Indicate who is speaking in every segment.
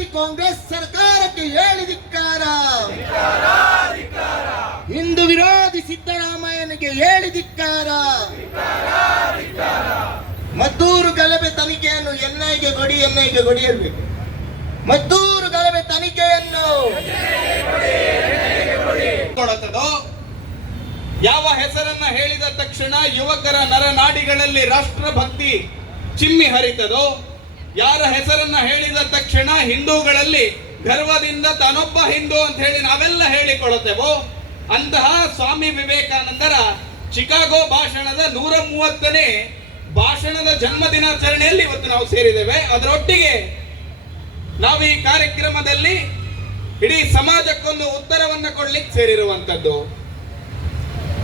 Speaker 1: ರಾಷ್ಟ್ರವಾದಿ ಕಾಂಗ್ರೆಸ್ ಸರ್ಕಾರಕ್ಕೆ ಹೇಳಿದಿಕ್ಕಾರ ಹಿಂದೂ ವಿರೋಧಿ ಸಿದ್ದರಾಮಯ್ಯನಿಗೆ ಹೇಳಿದಿಕ್ಕಾರ ಮದ್ದೂರು ಗಲಭೆ ತನಿಖೆಯನ್ನು ಎನ್ಐಗೆ ಗೊಡಿ ಎನ್ಐಗೆ ಕೊಡಿ ಮದ್ದೂರು ಗಲಭೆ ತನಿಖೆಯನ್ನು
Speaker 2: ಯಾವ ಹೆಸರನ್ನ ಹೇಳಿದ ತಕ್ಷಣ ಯುವಕರ ನರನಾಡಿಗಳಲ್ಲಿ ರಾಷ್ಟ್ರಭಕ್ತಿ ಚಿಮ್ಮಿ ಹರಿತದೋ? ಯಾರ ಹೆಸರನ್ನ ಹೇಳಿದ ತಕ್ಷಣ ಹಿಂದೂಗಳಲ್ಲಿ ಗರ್ವದಿಂದ ತಾನೊಬ್ಬ ಹಿಂದೂ ಅಂತ ಹೇಳಿ ನಾವೆಲ್ಲ ಹೇಳಿಕೊಳ್ಳುತ್ತೇವೋ? ಅಂತಹ ಸ್ವಾಮಿ ವಿವೇಕಾನಂದರ ಚಿಕಾಗೋ ಭಾಷಣದ ನೂರ ಮೂವತ್ತನೇ ಭಾಷಣದ ಜನ್ಮ ದಿನಾಚರಣೆಯಲ್ಲಿ ಇವತ್ತು ನಾವು ಸೇರಿದ್ದೇವೆ. ಅದರೊಟ್ಟಿಗೆ ನಾವು ಈ ಕಾರ್ಯಕ್ರಮದಲ್ಲಿ ಇಡೀ ಸಮಾಜಕ್ಕೊಂದು ಉತ್ತರವನ್ನ ಕೊಡ್ಲಿಕ್ಕೆ ಸೇರಿರುವಂತದ್ದು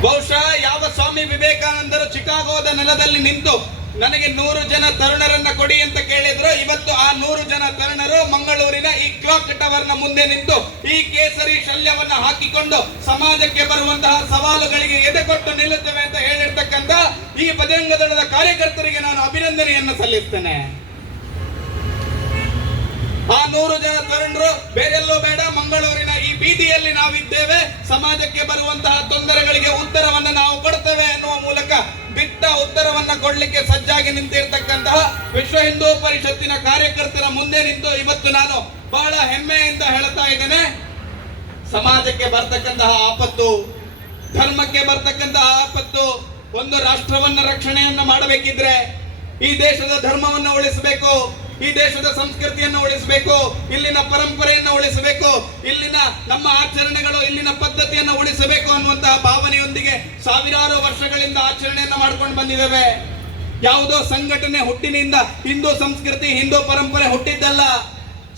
Speaker 2: ಬಹುಶಃ ಯಾವ ಸ್ವಾಮಿ ವಿವೇಕಾನಂದರು ಚಿಕಾಗೋದ ನೆಲದಲ್ಲಿ ನಿಂತು ನನಗೆ ನೂರು ಜನ ತರುಣರನ್ನ ಕೊಡಿ ನೂರು ಜನ ತರುಣರು ಮಂಗಳೂರಿನ ಈ ಕ್ಲಾಕ್ ಟವರ್ನ ಮುಂದೆ ನಿಂತು ಈ ಕೇಸರಿ ಶಲ್ಯವನ್ನು ಹಾಕಿಕೊಂಡು ಸಮಾಜಕ್ಕೆ ಬರುವಂತಹ ಸವಾಲುಗಳಿಗೆ ಎದೆಕೊಟ್ಟು ನಿಲ್ಲುತ್ತೇವೆ ಅಂತ ಹೇಳಿರ್ತಕ್ಕಂಥ ಈ ಬಜರಂಗ ದಳದ ಕಾರ್ಯಕರ್ತರಿಗೆ ನಾನು ಅಭಿನಂದನೆಯನ್ನ ಸಲ್ಲಿಸ್ತೇನೆ. ಆ ನೂರು ಜನ ತರುಣರು ಬೇರೆಲ್ಲೂ ಬೇಡ, ಮಂಗಳೂರಿನ ಈ ಬೀದಿಯಲ್ಲಿ ನಾವಿದ್ದೇವೆ. ಸಮಾಜಕ್ಕೆ ಬರುವಂತಹ ತೊಂದರೆಗಳಿಗೆ ಉತ್ತರವನ್ನ ಕೊಡ್ಲಿಕ್ಕೆ ಸಜ್ಜಾಗಿ ನಿಂತಿರ್ತಕ್ಕಂತಹ ವಿಶ್ವ ಹಿಂದೂ ಪರಿಷತ್ತಿನ ಕಾರ್ಯಕರ್ತರ ಮುಂದೆ ನಿಂತು ಇವತ್ತು ನಾನು ಬಹಳ ಹೆಮ್ಮೆಯಿಂದ ಹೇಳ್ತಾ ಇದ್ದೇನೆ. ಸಮಾಜಕ್ಕೆ ಬರ್ತಕ್ಕಂತಹ ಆಪತ್ತು, ಧರ್ಮಕ್ಕೆ ಬರ್ತಕ್ಕಂತಹ ಆಪತ್ತು, ಒಂದು ರಾಷ್ಟ್ರವನ್ನ ರಕ್ಷಣೆಯನ್ನ ಮಾಡಬೇಕಿದ್ರೆ ಈ ದೇಶದ ಧರ್ಮವನ್ನ ಉಳಿಸಬೇಕು, ಈ ದೇಶದ ಸಂಸ್ಕೃತಿಯನ್ನು ಉಳಿಸಬೇಕು, ಇಲ್ಲಿನ ಪರಂಪರೆಯನ್ನು ಉಳಿಸಬೇಕು, ಇಲ್ಲಿನ ನಮ್ಮ ಆಚರಣೆಗಳು, ಇಲ್ಲಿನ ಪದ್ಧತಿಯನ್ನು ಉಳಿಸಬೇಕು ಅನ್ನುವಂತಹ ಭಾವನೆಯೊಂದಿಗೆ ಸಾವಿರಾರು ವರ್ಷಗಳಿಂದ ಆಚರಣೆಯನ್ನ ಮಾಡ್ಕೊಂಡು ಬಂದಿದ್ದೇವೆ. ಯಾವುದೋ ಸಂಘಟನೆ ಹುಟ್ಟಿನಿಂದ ಹಿಂದೂ ಸಂಸ್ಕೃತಿ, ಹಿಂದೂ ಪರಂಪರೆ ಹುಟ್ಟಿದ್ದಲ್ಲ.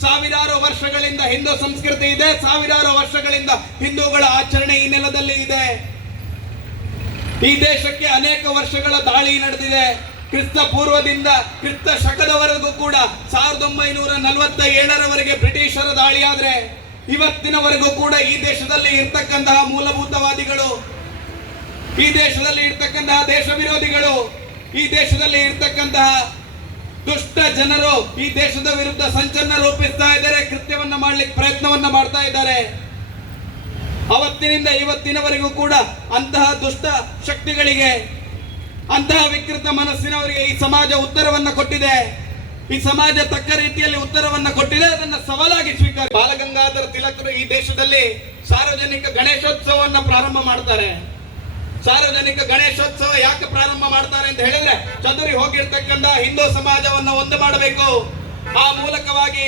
Speaker 2: ಸಾವಿರಾರು ವರ್ಷಗಳಿಂದ ಹಿಂದೂ ಸಂಸ್ಕೃತಿ ಇದೆ, ಸಾವಿರಾರು ವರ್ಷಗಳಿಂದ ಹಿಂದೂಗಳ ಆಚರಣೆ ಈ ನೆಲದಲ್ಲಿ ಇದೆ. ಈ ದೇಶಕ್ಕೆ ಅನೇಕ ವರ್ಷಗಳ ದಾಳಿ ನಡೆದಿದೆ. ಕ್ರಿಸ್ತ ಪೂರ್ವದಿಂದ ಕ್ರಿಸ್ತ ಶಕದವರೆಗೂ ಕೂಡ ಸಾವಿರದ ಒಂಬೈನೂರ ನಲವತ್ತ ಏಳರವರೆಗೆ ಬ್ರಿಟಿಷರ ದಾಳಿ ಇವತ್ತಿನವರೆಗೂ ಕೂಡ ಈ ದೇಶದಲ್ಲಿ ಇರ್ತಕ್ಕಂತಹ ಮೂಲಭೂತವಾದಿಗಳು, ಈ ದೇಶದಲ್ಲಿ ಇರ್ತಕ್ಕಂತಹ ದೇಶ ವಿರೋಧಿಗಳು ಈ ದೇಶದಲ್ಲಿ ಇರ್ತಕ್ಕಂತಹ ದುಷ್ಟ ಜನರು ಈ ದೇಶದ ವಿರುದ್ಧ ಸಂಚಲನ ರೂಪಿಸ್ತಾ ಇದ್ದಾರೆ, ಕೃತ್ಯವನ್ನ ಮಾಡ್ಲಿಕ್ಕೆ ಪ್ರಯತ್ನವನ್ನ ಮಾಡ್ತಾ ಇದ್ದಾರೆ. ಅವತ್ತಿನಿಂದ ಇವತ್ತಿನವರೆಗೂ ಕೂಡ ಅಂತಹ ದುಷ್ಟ ಶಕ್ತಿಗಳಿಗೆ, ಅಂತಹ ವಿಕೃತ ಮನಸ್ಸಿನವರಿಗೆ ಈ ಸಮಾಜ ಉತ್ತರವನ್ನ ಕೊಟ್ಟಿದೆ. ಈ ಸಮಾಜ ತಕ್ಕ ರೀತಿಯಲ್ಲಿ ಉತ್ತರವನ್ನ ಕೊಟ್ಟಿದೆ, ಅದನ್ನ ಸವಾಲಾಗಿ ಸ್ವೀಕಾರ ಬಾಲಗಂಗಾಧರ ತಿಲಕರು ಈ ದೇಶದಲ್ಲಿ ಸಾರ್ವಜನಿಕ ಗಣೇಶೋತ್ಸವವನ್ನ ಪ್ರಾರಂಭ ಮಾಡ್ತಾರೆ. ಸಾರ್ವಜನಿಕ ಗಣೇಶೋತ್ಸವ ಯಾಕೆ ಪ್ರಾರಂಭ ಮಾಡ್ತಾರೆ ಅಂತ ಹೇಳಿದ್ರೆ ಚದುರಿ ಹೋಗಿರ್ತಕ್ಕಂಥ ಹಿಂದೂ ಸಮಾಜವನ್ನ ಒಂದು ಮಾಡಬೇಕು. ಆ ಮೂಲಕವಾಗಿ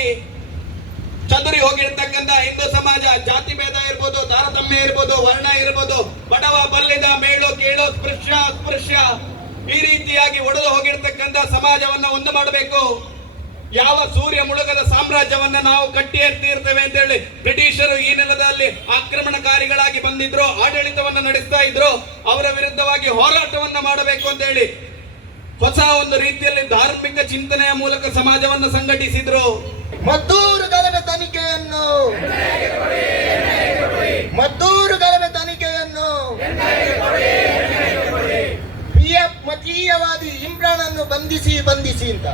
Speaker 2: ಚದುರಿ ಹೋಗಿರ್ತಕ್ಕಂಥ ಹಿಂದೂ ಸಮಾಜ, ಜಾತಿ ಭೇದ ಇರ್ಬೋದು, ತಾರತಮ್ಯ ಇರ್ಬೋದು, ವರ್ಣ ಇರ್ಬೋದು, ಬಡವ, ಬಲ್ಲಿದ, ಮೇಳು, ಕೇಳು, ಸ್ಪೃಶ್ಯ, ಅಸ್ಪೃಶ್ಯ ಈ ರೀತಿಯಾಗಿ ಒಡೆದು ಹೋಗಿರ್ತಕ್ಕಂಥ ಸಮಾಜವನ್ನ ಒಂದು ಮಾಡಬೇಕು. ಯಾವ ಸೂರ್ಯ ಮುಳುಗದ ಸಾಮ್ರಾಜ್ಯವನ್ನ ನಾವು ಕಟ್ಟಿ ಎತ್ತಿರ್ತೇವೆ ಅಂತ ಹೇಳಿ ಬ್ರಿಟಿಷರು ಈ ನೆಲದಲ್ಲಿ ಆಕ್ರಮಣಕಾರಿಗಳಾಗಿ ಬಂದಿದ್ರು, ಆಡಳಿತವನ್ನ ನಡೆಸ್ತಾ ಇದ್ರು, ಅವರ ವಿರುದ್ಧವಾಗಿ ಹೋರಾಟವನ್ನ ಮಾಡಬೇಕು ಅಂತ ಹೇಳಿ ಹೊಸ ಒಂದು ರೀತಿಯಲ್ಲಿ ಧಾರ್ಮಿಕ ಚಿಂತನೆಯ ಮೂಲಕ ಸಮಾಜವನ್ನ ಸಂಘಟಿಸಿದ್ರು.
Speaker 1: ಮದ್ದೂರು ಗಲಭೆ ತನಿಖೆಯನ್ನು ಮದ್ದೂರು ಗಲಭೆ ತನಿಖೆಯನ್ನು ಮತೀಯವಾದಿ ಇಮ್ರಾನ್ ಅನ್ನು ಬಂಧಿಸಿ ಬಂಧಿಸಿ ಅಂತ.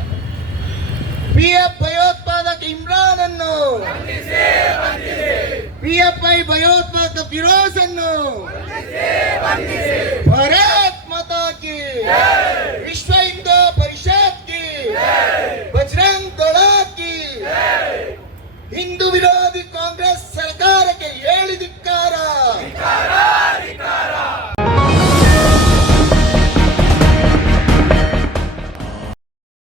Speaker 1: ಪಿಎಫ್ ಭಯೋತ್ಪಾದಕ ಇಮ್ರಾನ್ ಅನ್ನು ಪಿಎಫ್ಐ ಭಯೋತ್ಪಾದಕ ಫಿರೋಜ್ ಅನ್ನು ಭಾರತ್ ಮಾತಾ ಕಿ ವಿಶ್ವ ಹಿಂದೂ ಪರಿಷತ್ ಕಿ ಬಜರಂಗ್ ದಳ ಕಿ ಹಿಂದೂ ವಿರೋಧಿ